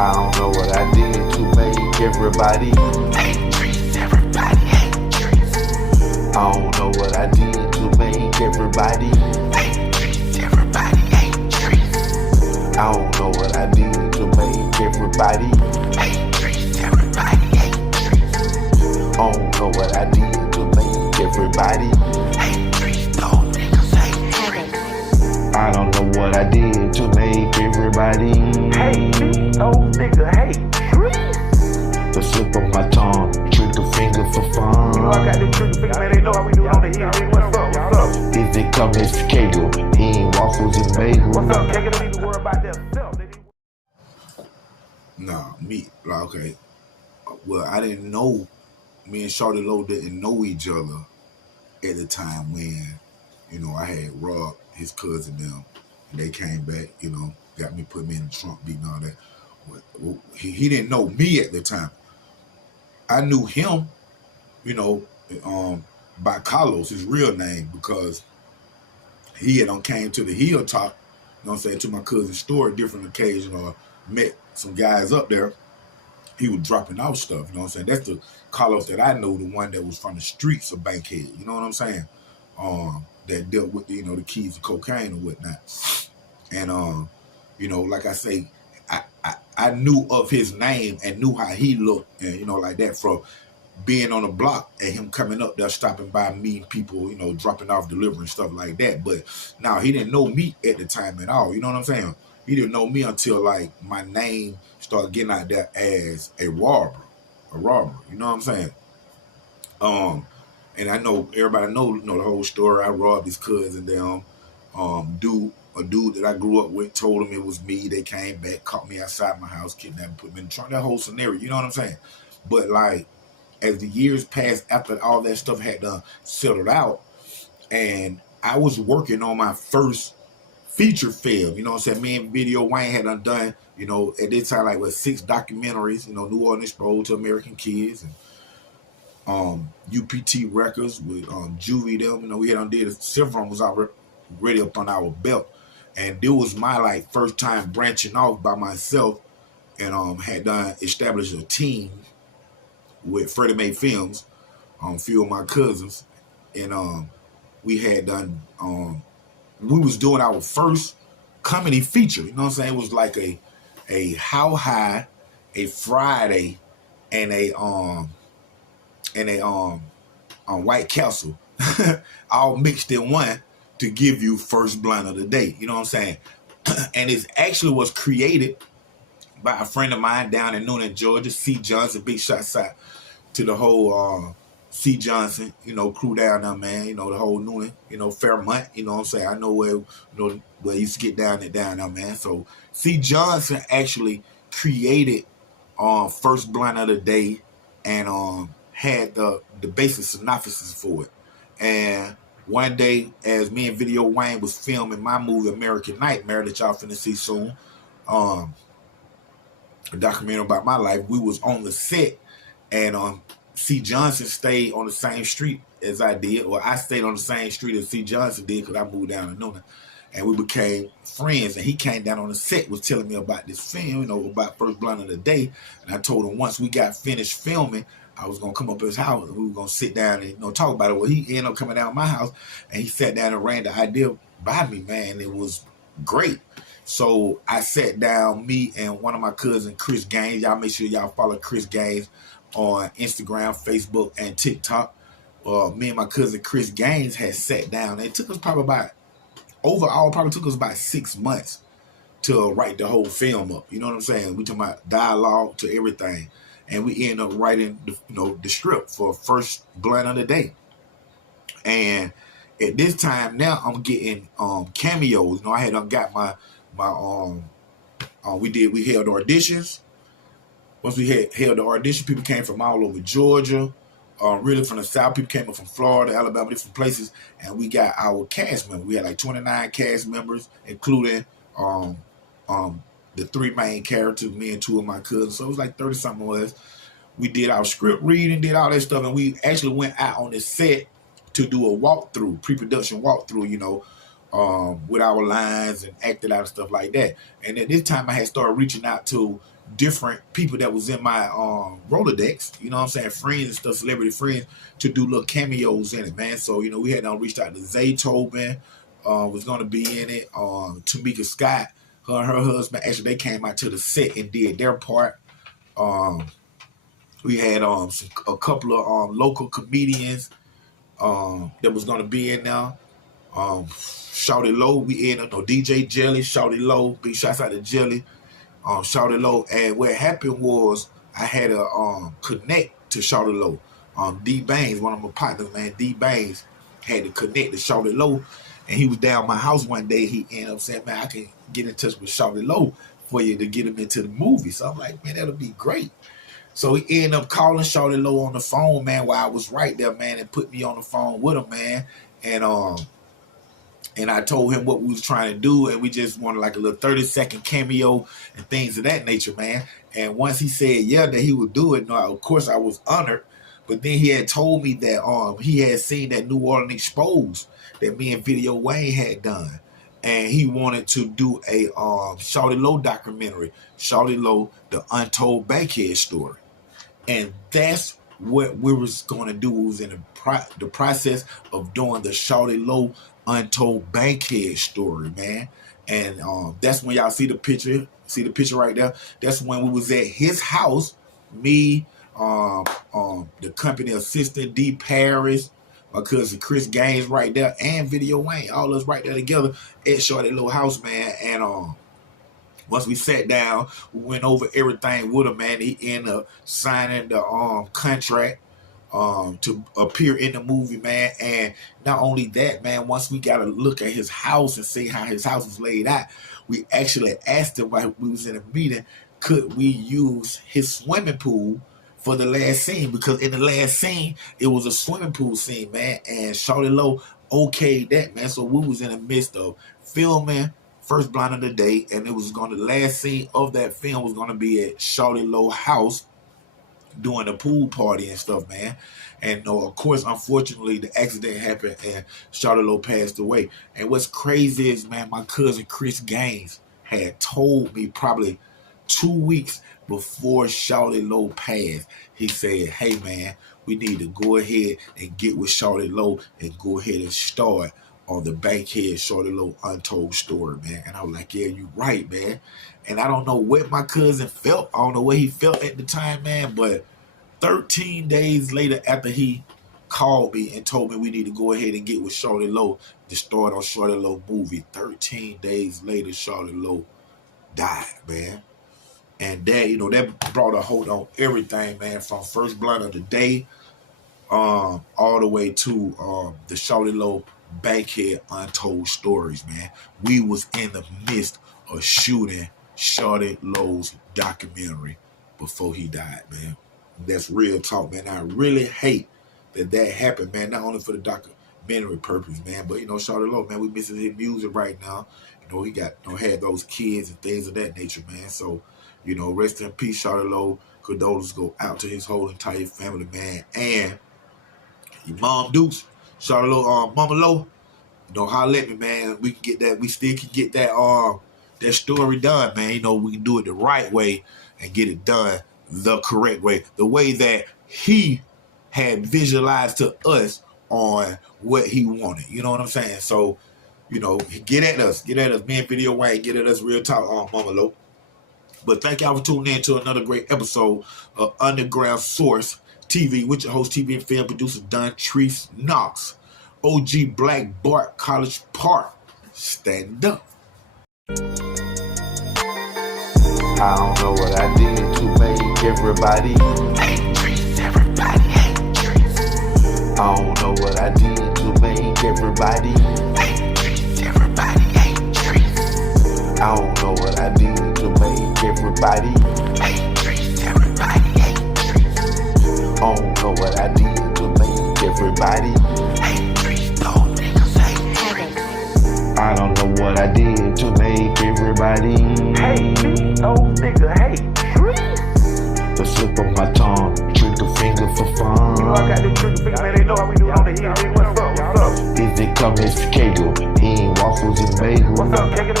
I don't know what I did to make everybody hate Trees. Everybody hate Trees. I don't know what I did to make everybody hate Trees. Everybody hate Trees. I don't know what I did to make everybody hate Trees. Everybody hate Trees. I don't know what I did to make everybody hate Trees. Those niggas hate Trees. I don't know what I did to make everybody hate me. Those niggas hate Trees. The slip of my tongue, trigger finger for fun. You know I got this trigger finger, man. They know how we do it on the hill. What's up? What's up? Is it coming to Kegel? He ain't waffles and bagels. What's up, Kegel? They need to worry about themselves. Nah, me, like, okay. Well, I didn't know, me and Shawty Low didn't know each other at the time when, you know, I had robbed his cousin them, and they came back, you know, got me, put me in the trunk, beating all that. He didn't know me at the time. I knew him, you know, by Carlos, his real name, because he had came to the hilltop, you know what I'm saying, to my cousin's store at different occasions, or met some guys up there. He was dropping out stuff, you know what I'm saying? That's the Carlos that I know, the one that was from the streets of Bankhead, you know what I'm saying? That dealt with, you know, the keys of cocaine and whatnot. And, you know, like I say, I knew of his name and knew how he looked, and, you know, like that, from being on the block and him coming up there, stopping by, meeting people, you know, dropping off, delivering, stuff like that. But now he didn't know me at the time at all, you know what I'm saying? He didn't know me until, like, my name started getting out there as a robber, you know what I'm saying? And I know everybody know the whole story. I robbed his cousin them. A dude that I grew up with told him it was me. They came back, caught me outside my house, kidnapped me, put me in the trunk. That whole scenario, you know what I'm saying? But, like, as the years passed, after all that stuff had done settled out, and I was working on my first feature film, you know what I'm saying? Me and Video Wayne had done, you know, at this time, like, 6 documentaries, you know, New Orleans Road to American Kids, and UPT Records with Juvie them, you know, we had did several of them was already up on our belt. And it was my, like, first time branching off by myself, and had established a team with Freddie Mae Films, a few of my cousins, and we had done, we was doing our first comedy feature, you know what I'm saying? It was like a How High, a Friday, and a White Castle, all mixed in one, to give you first blunt of the day, you know what I'm saying? And it actually was created by a friend of mine down in Noonan, Georgia, C. Johnson. Big shots out to the whole C. Johnson, you know, crew down there, man. You know, the whole Noonan, you know, Fairmont, you know what I'm saying? I know where, you know, where you used to get down there, man. So C. Johnson actually created first blunt of the day, and had the basic synopsis for it. And one day, as me and Video Wayne was filming my movie American Nightmare that y'all finna see soon, a documentary about my life, we was on the set, and C. Johnson stayed on the same street as I did, or I stayed on the same street as C. Johnson did, because I moved down to Noonan, and we became friends. And he came down on the set, was telling me about this film, you know, about First Blunt of the Day. And I told him once we got finished filming, I was gonna come up to his house and we were gonna sit down and, you know, talk about it. Well, he ended up coming down to my house, and he sat down and ran the idea by me, man. It was great. So I sat down, me and one of my cousins, Chris Gaines. Y'all make sure y'all follow Chris Gaines on Instagram, Facebook, and TikTok. Me and my cousin Chris Gaines had sat down. It took us probably took us about 6 months to write the whole film up. You know what I'm saying? We talking about dialogue to everything. And we ended up writing, the script for First Blunt of the Day. And at this time now, I'm getting cameos. You know, I had got my we held auditions. Once we held the audition, people came from all over Georgia, really from the South. People came up from Florida, Alabama, different places, and we got our cast members. We had like 29 cast members, including the 3 main characters, me and 2 of my cousins. So it was like 30-something of us. We did our script reading, did all that stuff, and we actually went out on the set to do a walkthrough, pre-production walkthrough, you know, with our lines and acted out and stuff like that. And at this time, I had started reaching out to different people that was in my Rolodex, you know what I'm saying, friends and stuff, celebrity friends, to do little cameos in it, man. So, you know, we had reached out to Zay Tobin, was going to be in it. Tamika Scott, her and her husband, actually, they came out to the set and did their part. We had a couple of local comedians that was going to be in there. Shawty Low, we in DJ Jelly, Shawty Low, big shouts out to Jelly, Shawty Low. And what happened was I had a connect to Shawty Low. D Baines, one of my partners, man, D Baines, had to connect to Shawty Low, and he was down my house one day. He ended up saying, man, I can get in touch with Shawty Low for you to get him into the movie. So I'm like, man, that'll be great. So he ended up calling Shawty Low on the phone, man, while I was right there, man, and put me on the phone with him, man. And I told him what we was trying to do, and we just wanted like a little 30-second cameo and things of that nature, man. And once he said, yeah, that he would do it, no, of course I was honored. But then he had told me that he had seen that New Orleans Exposed that me and Video Wayne had done. And he wanted to do a Shawty Low documentary, Shawty Low, the Untold Bankhead Story. And that's what we was going to do. We was in the process of doing the Shawty Low Untold Bankhead Story, man. And that's when y'all see the picture right there. That's when we was at his house, me, the company assistant D Paris, my cousin Chris Gaines right there, and Video Wayne, all us right there together at Shawty Low house, man. And once we sat down, we went over everything with him, man. He ended up signing the contract to appear in the movie, man. And not only that, man, once we got a look at his house and see how his house was laid out, we actually asked him while we was in a meeting, could we use his swimming pool for the last scene? Because in the last scene, it was a swimming pool scene, man. And Shawty Low okayed that, man. So we was in the midst of filming First Blind of the Day, and it was the last scene of that film was gonna be at Shawty Low house doing the pool party and stuff, man. And of course, unfortunately, the accident happened and Shawty Low passed away. And what's crazy is, man, my cousin Chris Gaines had told me probably 2 weeks before Shawty Low passed. He said, hey, man, we need to go ahead and get with Shawty Low and go ahead and start on the Bankhead Shawty Low Untold Story, man. And I was like, yeah, you right, man. And I don't know what my cousin felt. I don't know what he felt at the time, man. But 13 days later, after he called me and told me we need to go ahead and get with Shawty Low to start on Shawty Low movie, 13 days later, Shawty Low died, man. And that, you know, that brought a hold on everything, man, from First Blind of the Day all the way to the Shawty Low Bankhead Untold Stories, man. We was in the midst of shooting Shawty Low's documentary before he died, man. That's real talk, man. I really hate that happened, man. Not only for the documentary purpose, man, but, you know, Shawty Low, man, we missing his music right now. You know, he got, you know, had those kids and things of that nature, man. So, you know, rest in peace, Shawty Low. Condolences go out to his whole entire family, man. And your mom Dukes, Shawty Low, Mama Low, you know, holler at me, man. We can get that. We still can get that that story done, man. You know, we can do it the right way and get it done the correct way, the way that he had visualized to us on what he wanted. You know what I'm saying? So, you know, get at us, me and Video Wayne, get at us, real talk on Mama Low. But thank y'all for tuning in to another great episode of Underground Source TV with your host, TV and film producer Don Treese Knox, OG Black Bart College Park. Stand up. I don't know what I did to make everybody hate Treese. Everybody hate Treese. I don't know what I did to make everybody hate Treese. Everybody hate Treese. I don't know what I did to make everybody hate Treese. Everybody hate Treese. I don't know what I did to make everybody hate Treese. No niggas hate Treese. I don't know what I did to make everybody hate me. No nigga hate Treese. The slip of my tongue, trigger finger for fun. You know I got the trigger finger, man. They know how we do it on the hill. What's up? What's up? Is it come as Kegel? He ain't waffles and bagels. What's up, Kegel?